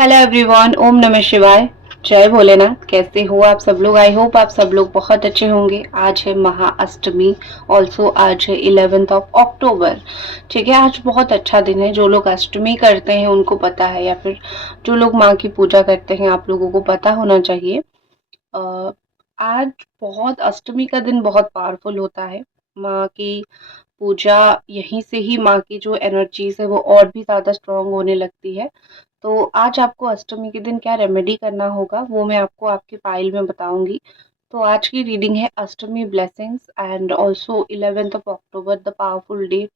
Hello everyone, ओम नमः शिवाय। जय भोलेनाथ। कैसे हो आप सब लोग? आई होप आप सब लोग बहुत अच्छे होंगे। आज है महाअष्टमी। ऑल्सो आज है 11th ऑफ अक्टूबर। ठीक है, आज बहुत अच्छा दिन है। जो लोग अष्टमी करते हैं उनको पता है, या फिर जो लोग माँ की पूजा करते हैं आप लोगों को पता होना चाहिए। अ, आज बहुत अष्टमी का दिन बहुत पावरफुल होता है। माँ की पूजा, यहीं से ही माँ की जो एनर्जीज है वो और भी ज्यादा स्ट्रांग होने लगती है। तो आज आपको अष्टमी के दिन क्या रेमेडी करना होगा वो मैं आपको आपके फाइल में बताऊंगी। तो आज की रीडिंग है Ashtami blessings and also 11th of October the powerful date.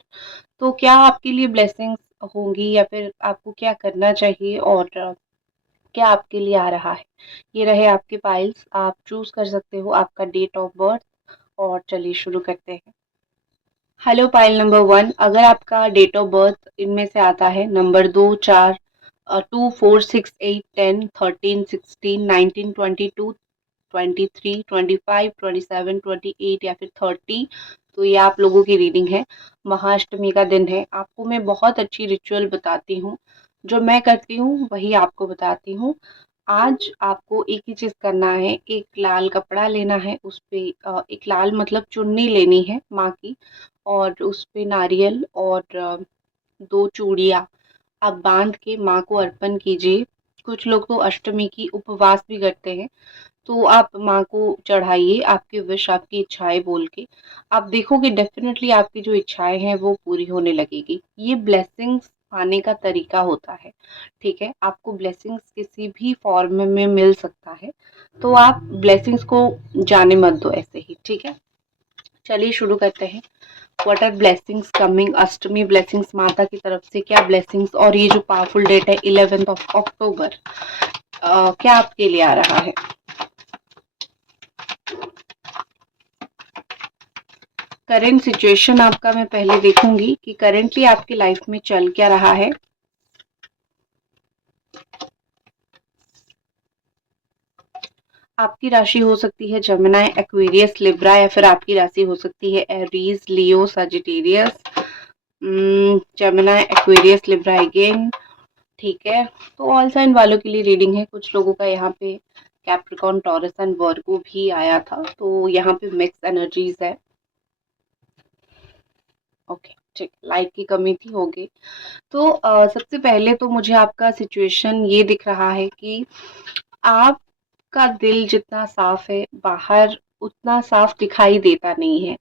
तो क्या आपके लिए ब्लेसिंग्स होंगी या फिर आपको क्या करना चाहिए, और क्या आपके लिए आ रहा है। ये रहे आपके फाइल्स, आप चूज कर सकते हो आपका डेट ऑफ बर्थ। और चलिए शुरू करते हैं। हेलो फाइल नंबर 1, अगर आपका डेट ऑफ बर्थ इनमें से आता है नंबर 2, 4, 2, 4, 6, 8, 10, 13, 16, 19, 22, 23, 25, 27, 28 या फिर 30, तो ये आप लोगों की रीडिंग है। महाअष्टमी का दिन है। आपको मैं बहुत अच्छी रिचुअल बताती हूँ। जो मैं करती हूँ वही आपको बताती हूँ। आज आपको एक ही चीज करना है। एक लाल कपड़ा लेना है, उस पे एक लाल मतलब चुन्नी लेनी है माँ की, और उस पे नारियल और दो चूड़ियाँ आप बांध के माँ को अर्पण कीजिए। कुछ लोग तो अष्टमी की उपवास भी करते हैं, तो आप माँ को चढ़ाइए आपकी विश, आपकी इच्छाएं बोल के। आप देखोगे डेफिनेटली आपकी जो इच्छाएं हैं वो पूरी होने लगेगी। ये ब्लेसिंग्स पाने का तरीका होता है। ठीक है, आपको ब्लेसिंग्स किसी भी फॉर्म में मिल सकता है, तो आप ब्लेसिंग्स को जाने मत दो ऐसे ही। ठीक है, चलिए शुरू करते हैं। What are blessings coming, Ashtami blessings माता की तरफ से क्या ब्लेसिंग्स, और ये जो पावरफुल डेट है 11th ऑफ अक्टूबर, क्या आपके लिए आ रहा है। करंट सिचुएशन आपका मैं पहले देखूंगी कि करेंटली आपकी लाइफ में चल क्या रहा है। आपकी राशि हो सकती है जमिनाई, एक्वेरियस, लिब्रा, या फिर आपकी राशि हो सकती है Aries, Leo, Sagittarius. Gemini, Aquarius, Libra again. ठीक है, तो ऑल साइन वालों के लिए रीडिंग है। कुछ लोगों का यहाँ पे कैप्रिकॉन, टॉरस एंड वर्गो भी आया था, तो यहाँ पे मिक्स एनर्जीज है। ओके ठीक, लाइट की कमी थी, होगी। तो सबसे पहले तो मुझे आपका सिचुएशन ये दिख रहा है कि आपका दिल जितना साफ है बाहर उतना साफ दिखाई देता नहीं है।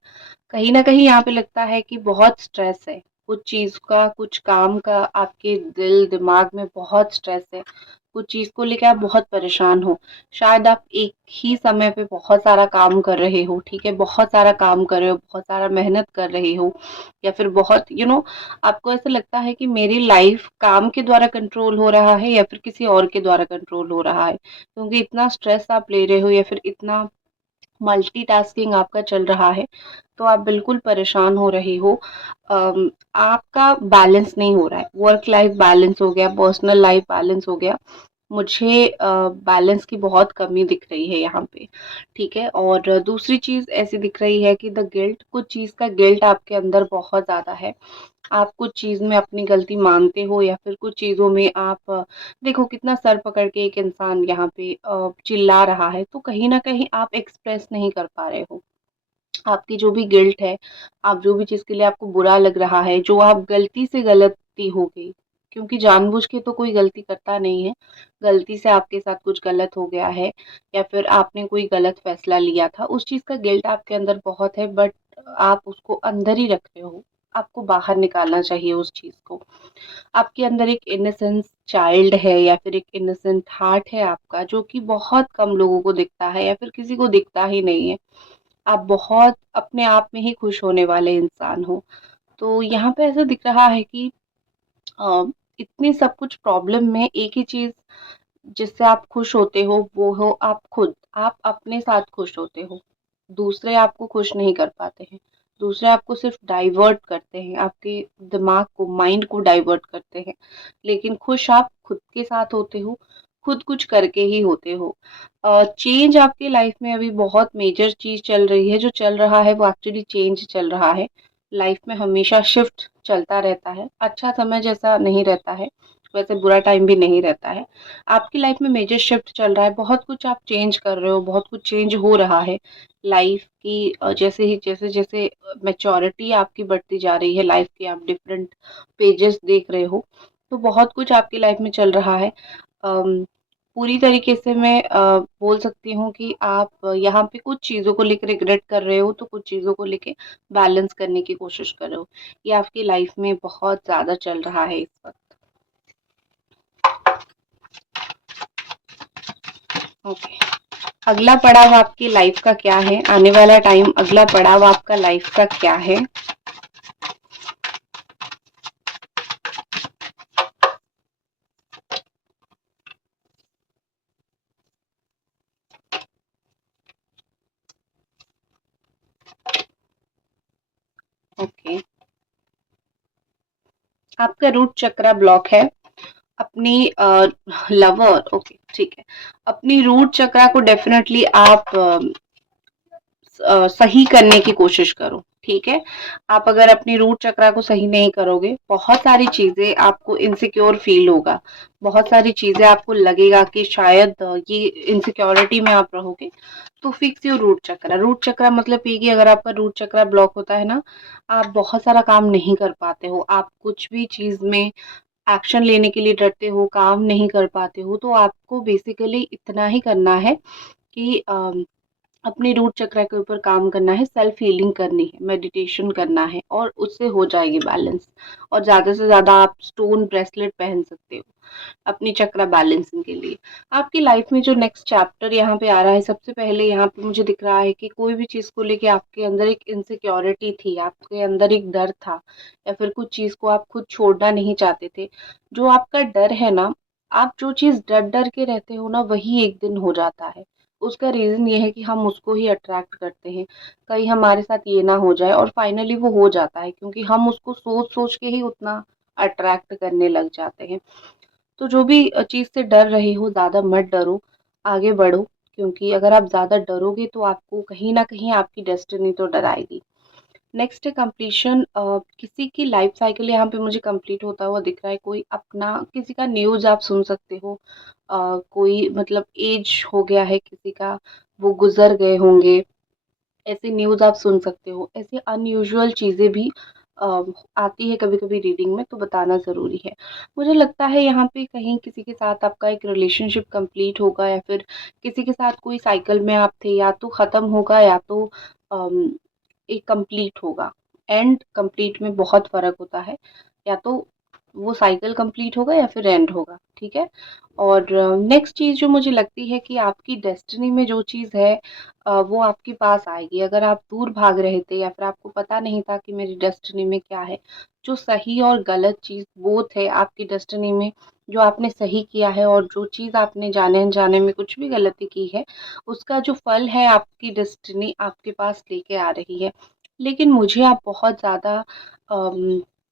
कहीं ना कहीं यहाँ पे लगता है कि बहुत स्ट्रेस है, कुछ चीज का, कुछ काम का, आपके दिल दिमाग में बहुत स्ट्रेस है। कुछ चीज को लेकर आप बहुत परेशान हो। शायद आप एक ही समय पे बहुत सारा काम कर रहे हो। ठीक है, बहुत सारा काम कर रहे हो, बहुत सारा मेहनत कर रहे हो, या फिर बहुत आपको ऐसा लगता है कि मेरी लाइफ काम के द्वारा कंट्रोल हो रहा है या फिर किसी और के द्वारा कंट्रोल हो रहा है, क्योंकि इतना स्ट्रेस आप ले रहे हो या फिर इतना मल्टीटास्किंग आपका चल रहा है, तो आप बिल्कुल परेशान हो रहे हो। आपका बैलेंस नहीं हो रहा है। वर्क लाइफ बैलेंस हो गया, पर्सनल लाइफ बैलेंस हो गया। मुझे बैलेंस की बहुत कमी दिख रही है यहाँ पे। ठीक है, और दूसरी चीज ऐसी दिख रही है कि द गिल्ट, कुछ चीज का गिल्ट आपके अंदर बहुत ज्यादा है। आप कुछ चीज में अपनी गलती मानते हो, या फिर कुछ चीजों में आप देखो कितना सर पकड़ के एक इंसान यहाँ पे चिल्ला रहा है, तो कहीं ना कहीं आप एक्सप्रेस नहीं कर पा रहे हो। आपकी जो भी गिल्ट है, आप जो भी चीज के लिए आपको बुरा लग रहा है, जो आप गलती से गलती हो गई, क्योंकि जानबूझ के तो कोई गलती करता नहीं है। गलती से आपके साथ कुछ गलत हो गया है, या फिर आपने कोई गलत फैसला लिया था, उस चीज का गिल्ट आपके अंदर बहुत है, बट आप उसको अंदर ही रख रहे हो। आपको बाहर निकालना चाहिए उस चीज को। आपके अंदर एक इनोसेंस चाइल्ड है, या फिर एक इनोसेंट हार्ट है आपका, जो कि बहुत कम लोगों को दिखता है, या फिर किसी को दिखता ही नहीं है। आप बहुत अपने आप में ही खुश होने वाले इंसान हो। तो यहाँ पे ऐसा दिख रहा है कि अ, इतनी सब कुछ प्रॉब्लम में एक ही चीज जिससे आप खुश होते हो वो हो आप खुद। आप अपने साथ खुश होते हो, दूसरे आपको खुश नहीं कर पाते हैं। दूसरे आपको सिर्फ डाइवर्ट करते हैं, आपके दिमाग को, माइंड को डाइवर्ट करते हैं, लेकिन खुश आप खुद के साथ होते हो, खुद कुछ करके ही होते हो। चेंज आपकी लाइफ में अभी बहुत मेजर चीज चल रही है। जो चल रहा है वो एक्चुअली चेंज चल रहा है। लाइफ में हमेशा शिफ्ट चलता रहता है, अच्छा समय जैसा नहीं रहता है। वैसे बुरा टाइम भी नहीं रहता है। आपकी लाइफ में मेजर शिफ्ट चल रहा है, बहुत कुछ आप चेंज कर रहे हो, बहुत कुछ चेंज हो रहा है लाइफ की। जैसे मैच्योरिटी आपकी बढ़ती जा रही है लाइफ की, आप डिफरेंट पेजेस देख रहे हो, तो बहुत कुछ आपकी लाइफ में चल रहा है। अम, पूरी तरीके से मैं बोल सकती हूँ कि आप यहाँ पे कुछ चीज़ों को लेकर रिग्रेट कर रहे हो, तो कुछ चीज़ों को लेके बैलेंस करने की कोशिश कर रहे हो। ये आपकी लाइफ में बहुत ज़्यादा चल रहा है इस वक्त। ओके, अगला पड़ाव आपकी लाइफ का क्या है? आने वाला टाइम, अगला पड़ाव आपका लाइफ का क्या है? ओके, आपका रूट चक्रा ब्लॉक है। अपनी लवर, ओके ठीक है, अपनी रूट चक्रा को डेफिनेटली आप सही करने की कोशिश करो, ठीक है। आप अगर अपनी रूट चक्रा को सही नहीं करोगे, बहुत सारी चीजें आपको इनसिक्योर फील होगा, बहुत सारी चीजें आपको लगेगा कि शायद ये इनसिक्योरिटी में आप रहोगे। तो fix your root chakra. Root chakra मतलब ये कि अगर आपका रूट चक्रा ब्लॉक होता है ना, आप बहुत सारा काम नहीं कर पाते हो, आप कुछ भी चीज में एक्शन लेने के लिए डरते हो, काम नहीं कर पाते हो। तो आपको बेसिकली इतना ही करना है कि अपने रूट चक्र के ऊपर काम करना है, सेल्फ हीलिंग करनी है, मेडिटेशन करना है, और उससे हो जाएगी बैलेंस। और ज़्यादा से ज़्यादा आप स्टोन ब्रेसलेट पहन सकते हो अपनी चक्र बैलेंसिंग के लिए। आपकी लाइफ में जो नेक्स्ट चैप्टर यहाँ पे आ रहा है, सबसे पहले यहाँ पे मुझे दिख रहा है कि कोई भी चीज़ को लेके आपके अंदर एक इनसिक्योरिटी थी, आपके अंदर एक डर था, या फिर कुछ चीज़ को आप खुद छोड़ना नहीं चाहते थे। जो आपका डर है ना, आप जो चीज़ डर डर के रहते हो ना, वही एक दिन हो जाता है। उसका रीज़न ये है कि हम उसको ही अट्रैक्ट करते हैं, कहीं हमारे साथ ये ना हो जाए, और फाइनली वो हो जाता है, क्योंकि हम उसको सोच सोच के ही उतना अट्रैक्ट करने लग जाते हैं। तो जो भी चीज़ से डर रहे हो, ज़्यादा मत डरो, आगे बढ़ो। क्योंकि अगर आप ज़्यादा डरोगे तो आपको कहीं ना कहीं आपकी डेस्टिनी तो डराएगी। नेक्स्ट है कंप्लीशन। किसी की लाइफ साइकिल यहाँ पे मुझे कंप्लीट होता हुआ दिख रहा है। कोई अपना किसी का न्यूज़ आप सुन सकते हो। कोई मतलब एज हो गया है किसी का, वो गुजर गए होंगे, ऐसी न्यूज़ आप सुन सकते हो। ऐसी अनयूजुअल चीज़ें भी अ, आती है कभी कभी रीडिंग में, तो बताना ज़रूरी है। मुझे लगता है यहाँ पे कहीं किसी के साथ आपका एक रिलेशनशिप कंप्लीट होगा, या फिर किसी के साथ कोई साइकिल में आप थे, या तो ख़त्म होगा या तो अम, एक कंप्लीट होगा। एंड कंप्लीट में बहुत फ़र्क होता है, या तो वो साइकिल कंप्लीट होगा या फिर एंड होगा, ठीक है। और नेक्स्ट चीज़ जो मुझे लगती है कि आपकी डेस्टिनी में जो चीज़ है वो आपके पास आएगी। अगर आप दूर भाग रहे थे, या फिर आपको पता नहीं था कि मेरी डेस्टिनी में क्या है, जो सही और गलत चीज़ बोथ है आपकी डेस्टिनी में, जो आपने सही किया है और जो चीज़ आपने जाने अनजाने में कुछ भी गलती की है, उसका जो फल है आपकी डेस्टिनी आपके पास लेके आ रही है। लेकिन मुझे आप बहुत ज़्यादा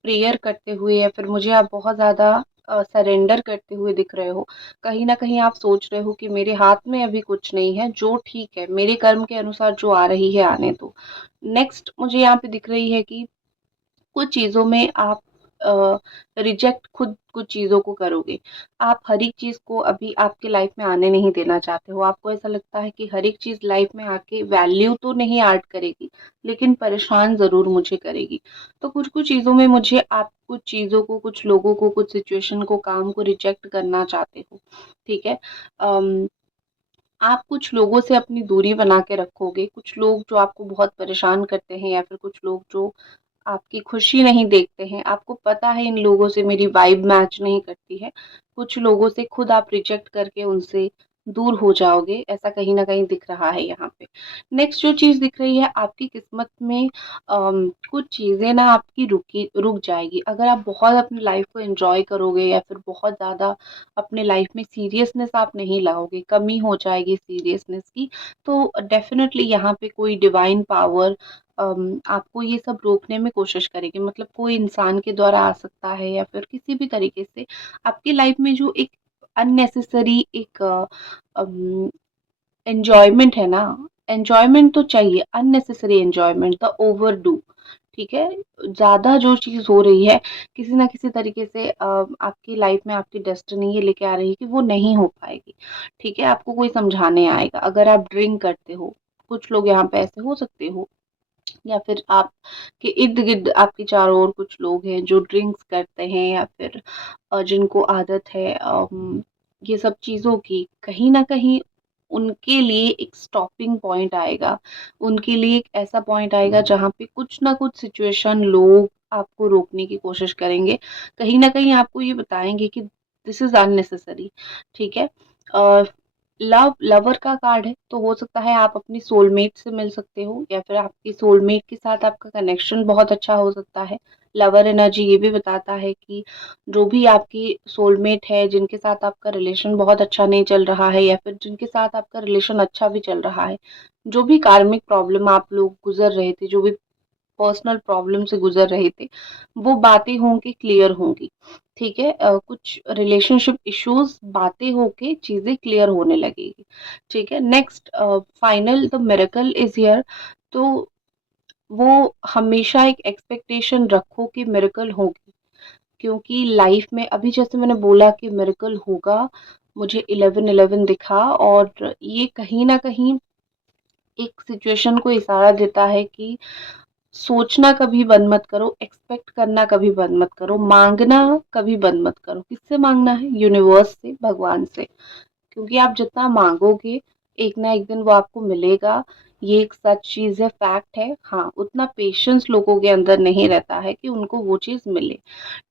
प्रेयर करते हुए, या फिर मुझे आप बहुत ज़्यादा सरेंडर करते हुए दिख रहे हो। कहीं न कहीं आप सोच रहे हो कि मेरे हाथ में अभी कुछ नहीं है, जो ठीक है, मेरे कर्म के अनुसार जो आ रही है आने दो। नेक्स्ट मुझे यहाँ पे दिख रही है कि कुछ चीज़ों में आप रिजेक्ट खुद कुछ चीज़ों को करोगे। आप हर एक चीज़ को अभी आपके लाइफ में आने नहीं देना चाहते हो। आपको ऐसा लगता है कि हर एक चीज़ लाइफ में आके वैल्यू तो नहीं ऐड करेगी, लेकिन परेशान ज़रूर मुझे करेगी। तो कुछ-कुछ चीज़ों में मुझे आप कुछ चीज़ों को, कुछ लोगों को, कुछ सिचुएशन को, काम को रिजेक्ट करना चाहते हो, ठीक है? अम आप कुछ लोगों से अपनी दूरी बना के रखोगे, कुछ लोग जो आपको बहुत परेशान करते हैं, या फिर कुछ लोग जो आपकी खुशी नहीं देखते हैं, आपको पता है इन लोगों से मेरी वाइब मैच नहीं करती है, कुछ लोगों से खुद आप रिजेक्ट करके उनसे दूर हो जाओगे, ऐसा कहीं न कहीं दिख रहा है यहाँ पे। नेक्स्ट जो चीज़ दिख रही है आपकी किस्मत में, कुछ चीज़ें ना आपकी रुक जाएगी। अगर आप बहुत अपनी लाइफ़ को एन्जॉय करोगे, या फिर बहुत ज़्यादा अपने लाइफ़ में सीरियसनेस आप नहीं लाओगे, कमी हो जाएगी सीरियसनेस की, तो डेफ़िनेटली यहाँ पे कोई डिवाइन पावर आपको ये सब रोकने में कोशिश करेगी। मतलब कोई इंसान के द्वारा आ सकता है, या फिर किसी भी तरीके से आपकी लाइफ में जो एक अननेसेसरी एक एन्जॉयमेंट है ना, एन्जॉयमेंट तो चाहिए, अननेसेसरी एन्जॉयमेंट, द ओवरडू, ठीक है? ज़्यादा जो चीज़ हो रही है, किसी न किसी तरीके से आपकी लाइफ़ में आपकी डेस्टिनी ये लेके आ रही है कि वो नहीं हो पाएगी, ठीक है? आपको कोई समझाने आएगा। अगर आप ड्रिंक करते हो, कुछ लोग यहाँ पे ऐसे हो सकते हो, या फिर आपके इर्द-गिर्द आपके चारों ओर कुछ लोग हैं जो ड्रिंक्स करते हैं, या फिर जिनको आदत है ये सब चीज़ों की, कहीं न कहीं उनके लिए एक स्टॉपिंग पॉइंट आएगा। उनके लिए एक ऐसा पॉइंट आएगा जहाँ पे कुछ ना कुछ सिचुएशन लोग आपको रोकने की कोशिश करेंगे। कहीं न कहीं आपको ये बताएँगे कि दिस इज़ अननेसेसरी, ठीक है? अ, लवर का कार्ड है, तो हो सकता है आप अपनी सोलमेट से मिल सकते हो, या फिर आपकी सोलमेट के साथ आपका कनेक्शन बहुत अच्छा हो सकता है। लवर एनर्जी ये भी बताता है कि जो भी आपकी सोलमेट है, जिनके साथ आपका रिलेशन बहुत अच्छा नहीं चल रहा है, या फिर जिनके साथ आपका रिलेशन अच्छा भी चल रहा है, जो भी कार्मिक प्रॉब्लम आप लोग गुज़र रहे थे, जो भी पर्सनल प्रॉब्लम से गुज़र रहे थे, वो बातें होंगी, क्लियर होंगी, ठीक है? कुछ रिलेशनशिप इश्यूज़ बातें होके चीज़ें क्लियर होने लगेगी, ठीक है? Next final the miracle is here. तो वो हमेशा एक एक्सपेक्टेशन रखो कि मिरेकल होगी, क्योंकि लाइफ में अभी जैसे मैंने बोला कि मिरेकल होगा, मुझे 11-11 दिखा, और ये कहीं न कहीं एक सिचुएशन को इशारा देता है कि सोचना कभी बंद मत करो, एक्सपेक्ट करना कभी बंद मत करो, माँगना कभी बंद मत करो। किससे माँगना है? यूनिवर्स से, भगवान से। क्योंकि आप जितना माँगोगे, एक ना एक दिन वो आपको मिलेगा। ये एक सच चीज़ है, फैक्ट है। हाँ, उतना पेशेंस लोगों के अंदर नहीं रहता है कि उनको वो चीज़ मिले,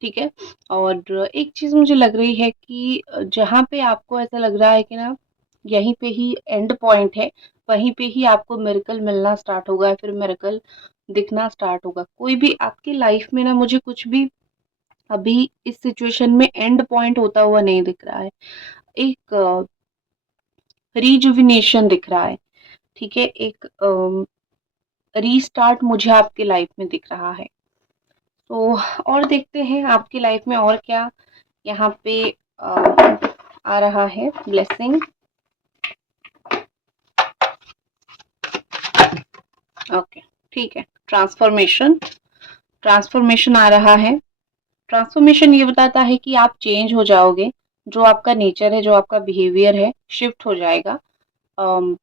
ठीक है? और एक चीज़ मुझे लग रही है कि जहाँ पे आपको ऐसा लग रहा है कि ना, यहीं पे ही एंड पॉइंट है, वहीं पे ही आपको मिरेकल मिलना स्टार्ट होगा, या फिर मिरेकल दिखना स्टार्ट होगा। कोई भी आपकी लाइफ में ना, मुझे कुछ भी अभी इस सिचुएशन में एंड पॉइंट होता हुआ नहीं दिख रहा है। एक रिजुविनेशन दिख रहा है, ठीक है? एक रीस्टार्ट मुझे आपकी लाइफ में दिख रहा है। तो और देखते हैं आपकी लाइफ में और क्या यहाँ पे आ रहा है ब्लेसिंग। ओके, ठीक है। ट्रांसफॉर्मेशन, ट्रांसफॉर्मेशन आ रहा है। ट्रांसफॉर्मेशन ये बताता है कि आप चेंज हो जाओगे, जो आपका नेचर है, जो आपका बिहेवियर है, शिफ्ट हो जाएगा। अम,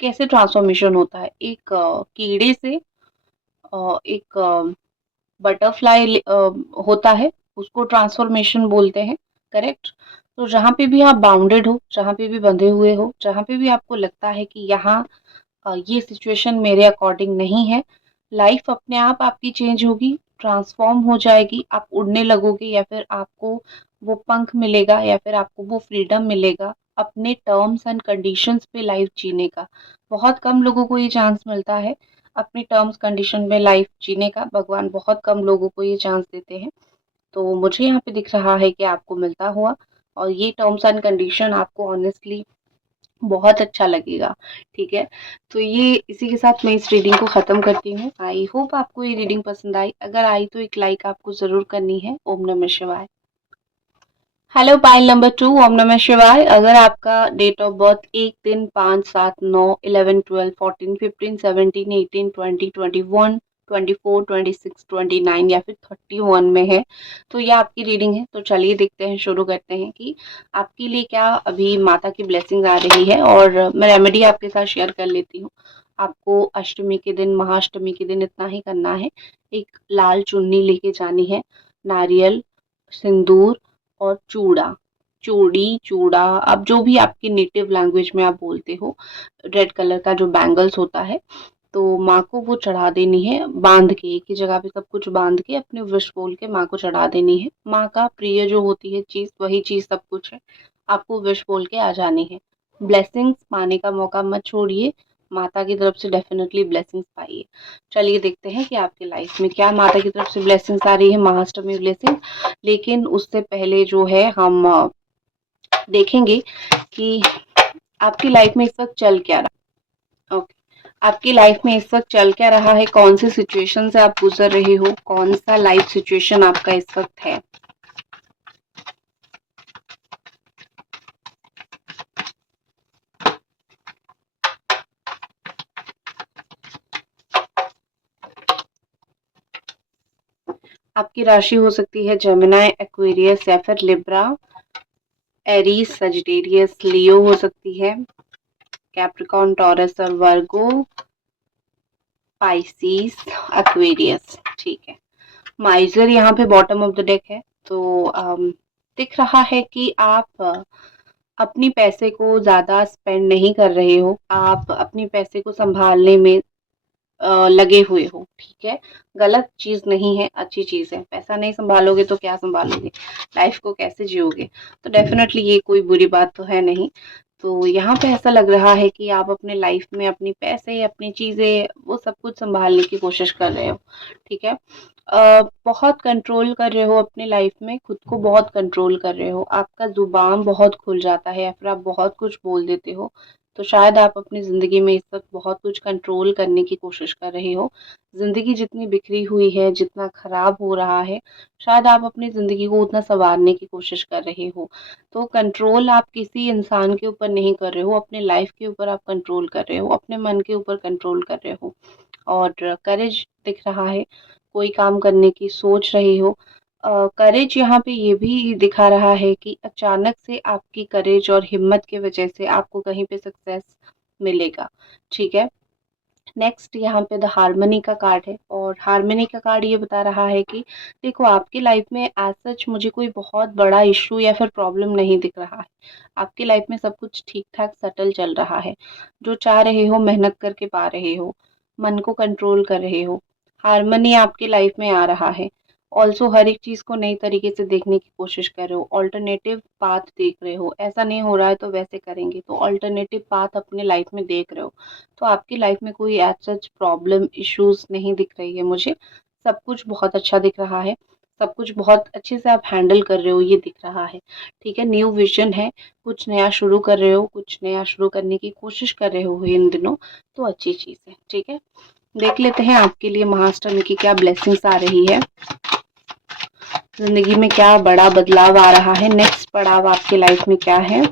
कैसे ट्रांसफॉर्मेशन होता है? एक कीड़े से एक बटरफ्लाई होता है, उसको ट्रांसफॉर्मेशन बोलते हैं, करेक्ट? तो जहाँ पे भी आप बाउंडेड हो, जहाँ पे भी बंधे हुए हो, जहाँ पे भी आपको लगता है कि यहाँ ये सिचुएशन मेरे अकॉर्डिंग नहीं है, लाइफ अपने आप आपकी चेंज होगी, ट्रांसफॉर्म हो जाएगी, आप उड़ने लगोगे, या फिर आपको वो पंख मिलेगा, या फिर आपको वो फ्रीडम मिलेगा अपने टर्म्स एंड कंडीशंस पे लाइफ जीने का। बहुत कम लोगों को ये चांस मिलता है अपनी टर्म्स कंडीशन में लाइफ जीने का। भगवान बहुत कम लोगों को ये चांस देते हैं। तो मुझे यहाँ पे दिख रहा है कि आपको मिलता हुआ, और ये टर्म्स एंड कंडीशन आपको ऑनेस्टली बहुत अच्छा लगेगा, ठीक है? तो ये इसी के साथ मैं इस रीडिंग को ख़त्म करती हूँ। आई होप आपको ये रीडिंग पसंद आई। अगर आई तो एक लाइक आपको ज़रूर करनी है। ओम नमः शिवाय। हेलो पाइल नंबर 2, ओम नमः शिवाय। अगर आपका डेट ऑफ बर्थ 1, 3, 5, 7, 9, 11, 12, 14, 15, 17, 18, 20, 21, 24, 26, 29 या फिर 31 में है, तो ये आपकी रीडिंग है। तो चलिए देखते हैं, शुरू करते हैं कि आपके लिए क्या अभी माता की ब्लेसिंग आ रही है, और मैं रेमेडी आपके साथ शेयर कर लेती हूँ। आपको अष्टमी के दिन, महाअष्टमी के दिन इतना ही करना है। एक लाल चुन्नी लेके जानी है, नारियल, सिंदूर और चूड़ा, चूड़ी, चूड़ा, अब जो भी आपकी नेटिव लैंग्वेज में आप बोलते हो, रेड कलर का जो बैंगल्स होता है, तो माँ को वो चढ़ा देनी है, बांध के एक ही जगह पे सब कुछ बांध के अपने विश बोल के माँ को चढ़ा देनी है। माँ का प्रिय जो होती है चीज़, वही चीज़ सब कुछ है। आपको विश बोल के आ जानी है। ब्लेसिंग्स पाने का मौका मत छोड़िए, माता की तरफ से डेफिनेटली ब्लेसिंग्स पाइए। चलिए देखते हैं कि आपकी लाइफ में क्या माता की तरफ से ब्लेसिंग्स आ रही है, महाअष्टमी ब्लेसिंग। लेकिन उससे पहले जो है हम देखेंगे कि आपकी लाइफ में इस वक्त चल क्या रहा है। ओके, आपकी लाइफ में इस वक्त चल क्या रहा है, कौन सी सिचुएशन से आप गुजर रहे हो, कौन सा लाइफ सिचुएशन आपका इस वक्त है। आपकी राशि हो सकती है जेमिनी, एक्वेरियस या फिर लिब्रा, एरीज, सजिटेरियस, लियो हो सकती है, कैप्रिकॉर्न, टॉरस और वर्गो, पाइसिस, एक्वेरियस। ठीक है। माइजर यहाँ पे बॉटम ऑफ द डेक है। तो दिख रहा है कि आप अपनी पैसे को ज़्यादा स्पेंड नहीं कर रहे हो, आप अपनी पैसे को संभालने में लगे हुए हो। ठीक है, गलत चीज़ नहीं है, अच्छी चीज़ है। पैसा नहीं संभालोगे तो क्या संभालोगे, लाइफ को कैसे जियोगे? तो डेफिनेटली ये कोई बुरी बात तो है नहीं। तो यहाँ पे ऐसा लग रहा है कि आप अपने लाइफ में अपनी पैसे, अपनी चीज़ें, वो सब कुछ संभालने की कोशिश कर रहे हो। ठीक है। बहुत कंट्रोल कर रहे हो अपने लाइफ में, खुद को बहुत कंट्रोल कर रहे हो। आपका ज़ुबान बहुत खुल जाता है या फिर आप बहुत कुछ बोल देते हो। तो शायद आप अपनी ज़िंदगी में इस वक़्त बहुत कुछ कंट्रोल करने की कोशिश कर रहे हो। ज़िंदगी जितनी बिखरी हुई है, जितना ख़राब हो रहा है, शायद आप अपनी ज़िंदगी को उतना सँवारने की कोशिश कर रहे हो। तो कंट्रोल आप किसी इंसान के ऊपर नहीं कर रहे हो, अपने लाइफ़ के ऊपर आप कंट्रोल कर रहे हो, अपने मन के ऊपर कंट्रोल कर रहे हो। और करेज दिख रहा है, कोई काम करने की सोच रहे हो। करेज यहाँ पे ये भी दिखा रहा है कि अचानक से आपकी करेज और हिम्मत की वजह से आपको कहीं पे सक्सेस मिलेगा। ठीक है। नेक्स्ट यहाँ पे द हार्मनी का कार्ड है, और हार्मनी का कार्ड ये बता रहा है कि देखो, आपकी लाइफ में एज सच मुझे कोई बहुत बड़ा इशू या फिर प्रॉब्लम नहीं दिख रहा है। आपकी लाइफ में सब कुछ ठीक ठाक सेटल चल रहा है। जो चाह रहे हो मेहनत करके पा रहे हो, मन को कंट्रोल कर रहे हो, हार्मनी आपकी लाइफ में आ रहा है। ऑल्सो हर एक चीज़ को नई तरीके से देखने की कोशिश कर रहे हो, ऑल्टरनेटिव पाथ देख रहे हो। ऐसा नहीं हो रहा है तो वैसे करेंगे, तो ऑल्टरनेटिव पाथ अपने लाइफ में देख रहे हो। तो आपकी लाइफ में कोई एज सच प्रॉब्लम इश्यूज नहीं दिख रही है मुझे। सब कुछ बहुत अच्छा दिख रहा है, सब कुछ बहुत अच्छे से आप हैंडल कर रहे हो, ये दिख रहा है। ठीक है, न्यू विजन है, कुछ नया शुरू कर रहे हो, कुछ नया शुरू करने की कोशिश कर रहे हो इन दिनों, तो अच्छी चीज़ है। ठीक है, देख लेते हैं आपके लिए महाअष्टमी की क्या ब्लेसिंग्स आ रही है, जिंदगी में क्या बड़ा बदलाव आ रहा है, नेक्स्ट पड़ाव आपकी लाइफ में क्या है।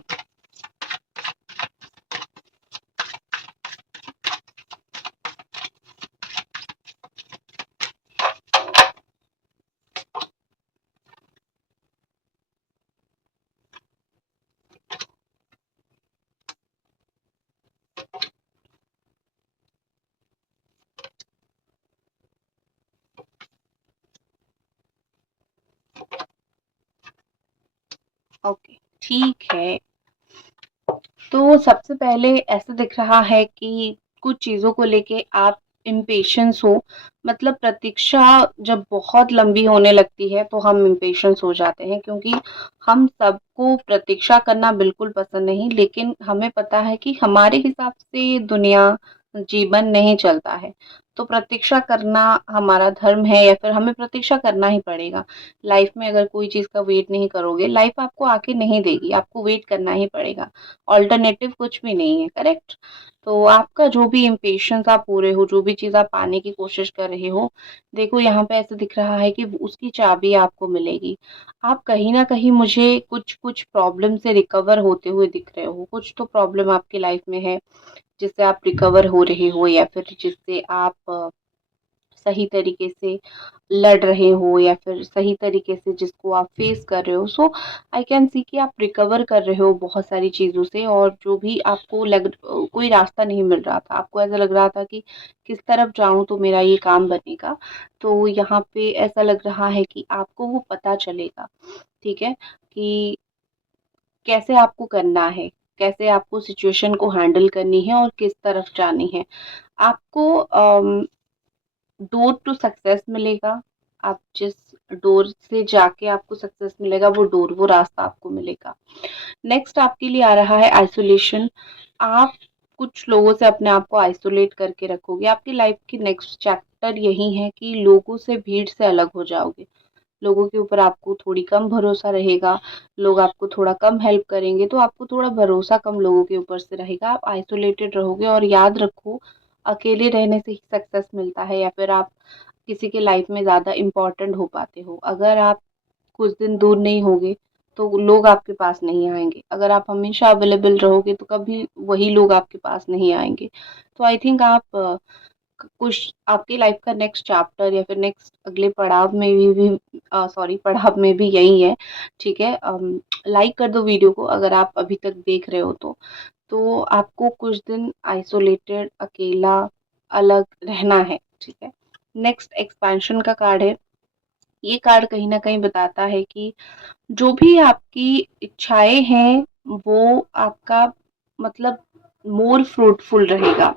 ओके, ठीक है। तो सबसे पहले ऐसा दिख रहा है कि कुछ चीज़ों को लेके आप इम्पेशंस हो, मतलब प्रतीक्षा जब बहुत लंबी होने लगती है तो हम इम्पेशंस हो जाते हैं, क्योंकि हम सबको प्रतीक्षा करना बिल्कुल पसंद नहीं, लेकिन हमें पता है कि हमारे हिसाब से दुनिया, जीवन नहीं चलता है। तो प्रतीक्षा करना हमारा धर्म है, या फिर हमें प्रतीक्षा करना ही पड़ेगा। लाइफ में अगर कोई चीज़ का वेट नहीं करोगे, लाइफ आपको आके नहीं देगी, आपको वेट करना ही पड़ेगा। ऑल्टरनेटिव कुछ भी नहीं है, करेक्ट? तो आपका जो भी इम्पेशंस आप हो रहे हो, जो भी चीज़ आप पाने की कोशिश कर रहे हो, देखो यहाँ पे ऐसा दिख रहा है कि उसकी चाबी आपको मिलेगी। आप कहीं न कहीं मुझे कुछ-कुछ प्रॉब्लम से रिकवर होते हुए दिख रहे हो। कुछ तो प्रॉब्लम आपकी लाइफ में है, जिससे आप रिकवर हो रहे हो, या फिर जिससे आप सही तरीके से लड़ रहे हो, या फिर सही तरीके से जिसको आप फेस कर रहे हो। सो आई कैन सी कि आप रिकवर कर रहे हो बहुत सारी चीज़ों से, और जो भी आपको कोई रास्ता नहीं मिल रहा था, आपको ऐसा लग रहा था कि किस तरफ जाऊं तो मेरा ये काम बनेगा, तो यहाँ पे ऐसा लग रहा है कि आपको वो पता चलेगा। ठीक है, कि कैसे आपको करना है, कैसे आपको सिचुएशन को हैंडल करनी है और किस तरफ जानी है। आपको डोर टू सक्सेस मिलेगा। आप जिस डोर से जाके आपको सक्सेस मिलेगा, वो डोर, वो रास्ता आपको मिलेगा। नेक्स्ट आपके लिए आ रहा है आइसोलेशन। आप कुछ लोगों से अपने आप को आइसोलेट करके रखोगे। आपकी लाइफ की नेक्स्ट चैप्टर यही है कि लोगों से, भीड़ से अलग हो जाओगे। लोगों के ऊपर आपको थोड़ी कम भरोसा रहेगा, लोग आपको थोड़ा कम हेल्प करेंगे, तो आपको थोड़ा भरोसा कम लोगों के ऊपर से रहेगा। आप आइसोलेटेड रहोगे, और याद रखो, अकेले रहने से ही सक्सेस मिलता है, या फिर आप किसी के लाइफ में ज़्यादा इम्पोर्टेंट हो पाते हो। अगर आप कुछ दिन दूर नहीं होगे तो लोग आपके पास नहीं आएंगे। अगर आप हमेशा अवेलेबल रहोगे तो कभी वही लोग आपके पास नहीं आएंगे। तो आई थिंक आप कुछ आपकी लाइफ का नेक्स्ट चैप्टर या फिर नेक्स्ट अगले पड़ाव में भी सॉरी पड़ाव में भी यही है। ठीक है, लाइक कर दो वीडियो को अगर आप अभी तक देख रहे हो तो आपको कुछ दिन आइसोलेटेड, अकेला, अलग रहना है। ठीक है, नेक्स्ट एक्सपेंशन का कार्ड है। ये कार्ड कहीं ना कहीं बताता है कि जो भी आपकी इच्छाएं हैं वो आपका मतलब मोर फ्रूटफुल रहेगा।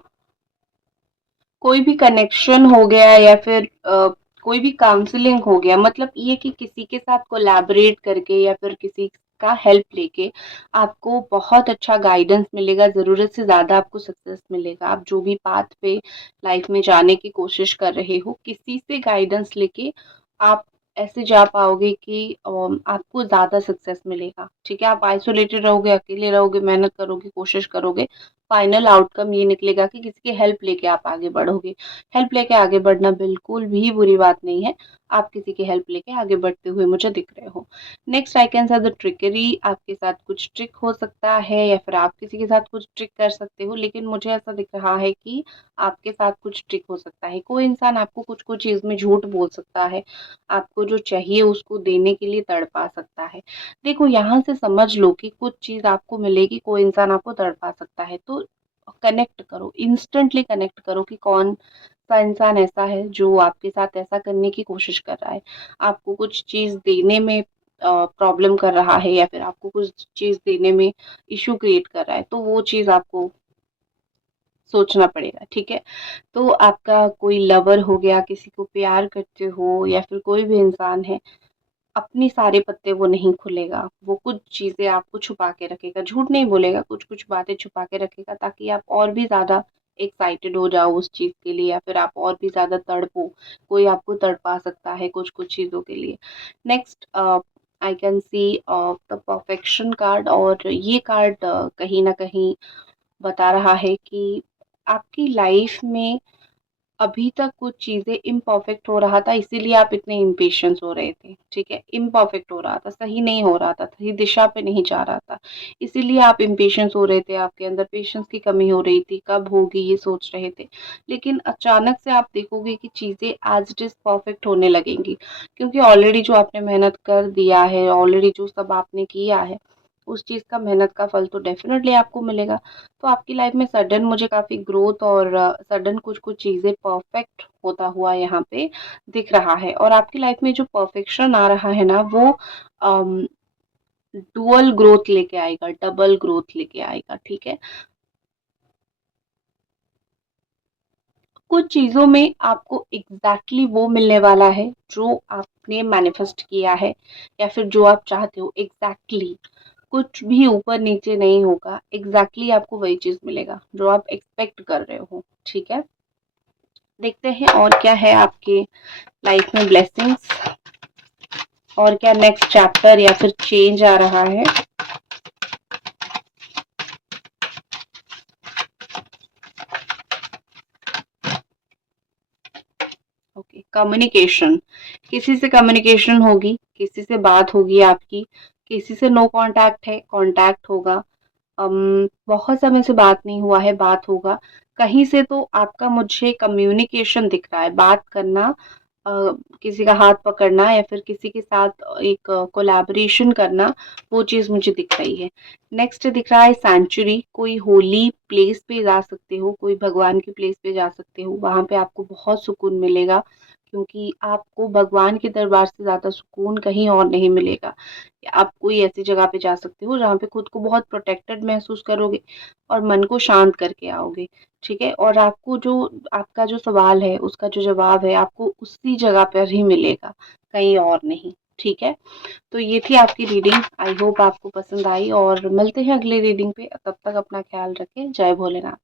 कोई भी कनेक्शन हो गया या फिर कोई भी काउंसलिंग हो गया, मतलब ये कि किसी के साथ कोलैबोरेट करके या फिर किसी का हेल्प लेके आपको बहुत अच्छा गाइडेंस मिलेगा, ज़रूरत से ज़्यादा आपको सक्सेस मिलेगा। आप जो भी पाथ पे लाइफ में जाने की कोशिश कर रहे हो, किसी से गाइडेंस लेके आप ऐसे जा पाओगे कि आपको ज़्यादा सक्सेस मिलेगा। ठीक है, आप आइसोलेटेड रहोगे, अकेले रहोगे, मेहनत करोगे, कोशिश करोगे, फाइनल आउटकम ये निकलेगा कि किसी की हेल्प लेके आप आगे बढ़ोगे। हेल्प लेके आगे बढ़ना बिल्कुल भी बुरी बात नहीं है। आप किसी की हेल्प लेके आगे बढ़ते हुए मुझे दिख रहे हो। Next I can say the trickery, आपके साथ कुछ ट्रिक हो सकता है या फिर आप किसी के साथ कुछ ट्रिक कर सकते हो, लेकिन मुझे ऐसा दिख रहा है कि आपके साथ कुछ ट्रिक हो सकता है। कोई इंसान आपको कुछ कुछ चीज में झूठ बोल सकता है, आपको जो चाहिए उसको देने के लिए तड़पा सकता है। देखो, यहाँ से समझ लो कि कुछ चीज आपको मिलेगी, कोई इंसान आपको तड़पा सकता है, तो कनेक्ट करो, इंस्टेंटली कनेक्ट करो कि कौन सा इंसान ऐसा है जो आपके साथ ऐसा करने की कोशिश कर रहा है, आपको कुछ चीज देने में प्रॉब्लम कर रहा है या फिर आपको कुछ चीज देने में इशू क्रिएट कर रहा है, तो वो चीज आपको सोचना पड़ेगा। ठीक है, तो आपका कोई लवर हो गया, किसी को प्यार करते हो या फिर कोई भी इंसान है, अपनी सारे पत्ते वो नहीं खुलेगा, वो कुछ चीजें आपको छुपा के रखेगा, झूठ नहीं बोलेगा, कुछ कुछ बातें छुपा के रखेगा ताकि आप और भी ज्यादा एक्साइटेड हो जाओ उस चीज के लिए या फिर आप और भी ज्यादा तड़पो। कोई आपको तड़पा सकता है कुछ कुछ चीजों के लिए। Next I can see the perfection card, और ये कार्ड कहीं ना कहीं बता रहा है कि आपकी लाइफ में अभी तक कुछ चीजें इम्परफेक्ट हो रहा था, इसीलिए आप इतने इम्पेशंस हो रहे थे। ठीक है, इम्परफेक्ट हो रहा था, सही नहीं हो रहा था, सही दिशा पे नहीं जा रहा था, इसीलिए आप इम्पेशंस हो रहे थे, आपके अंदर पेशेंस की कमी हो रही थी, कब होगी ये सोच रहे थे। लेकिन अचानक से आप देखोगे कि चीजें एज इट इज परफेक्ट होने लगेंगी, क्योंकि ऑलरेडी जो आपने मेहनत कर दिया है, ऑलरेडी जो सब आपने किया है, उस चीज का मेहनत का फल तो डेफिनेटली आपको मिलेगा। तो आपकी लाइफ में सडन मुझे काफी ग्रोथ और सडन कुछ कुछ चीजें परफेक्ट होता हुआ यहाँ पे दिख रहा है। और आपकी लाइफ में जो परफेक्शन आ रहा है ना, वो डुअल ग्रोथ लेके आएगा, डबल ग्रोथ लेके आएगा। ठीक है, कुछ चीजों में आपको एग्जैक्टली वो मिलने वाला है जो आपने मैनिफेस्ट किया है या फिर जो आप चाहते हो, एग्जैक्टली कुछ भी ऊपर नीचे नहीं होगा, एग्जैक्टली आपको वही चीज मिलेगा जो आप एक्सपेक्ट कर रहे हो। ठीक है, देखते हैं और क्या है आपके लाइफ में ब्लेसिंग्स, और क्या नेक्स्ट चैप्टर या फिर चेंज आ रहा है। ओके, कम्युनिकेशन, किसी से कम्युनिकेशन होगी, किसी से बात होगी आपकी, किसी से नो कांटेक्ट है, कांटेक्ट होगा। बहुत समय से बात नहीं हुआ है, बात होगा। कहीं से तो आपका मुझे कम्युनिकेशन दिख रहा है, बात करना, अ, किसी का हाथ पकड़ना या फिर किसी के साथ एक कोलैबोरेशन करना, वो चीज मुझे दिख रही है। नेक्स्ट दिख रहा है सेंचुरी, कोई होली प्लेस पे जा सकते हो, कोई भगवान की प्लेस पे जा सकते हो, वहां पे आपको बहुत सुकून मिलेगा, क्योंकि आपको भगवान के दरबार से ज्यादा सुकून कहीं और नहीं मिलेगा। आप कोई ऐसी जगह पे जा सकते हो जहाँ पे खुद को बहुत प्रोटेक्टेड महसूस करोगे और मन को शांत करके आओगे। ठीक है, और आपको जो आपका जो सवाल है उसका जो जवाब है आपको उसी जगह पर ही मिलेगा, कहीं और नहीं। ठीक है, तो ये थी आपकी रीडिंग, आई होप आपको पसंद आई, और मिलते हैं अगले रीडिंग पे। तब तक अपना ख्याल रखें। जय भोलेनाथ।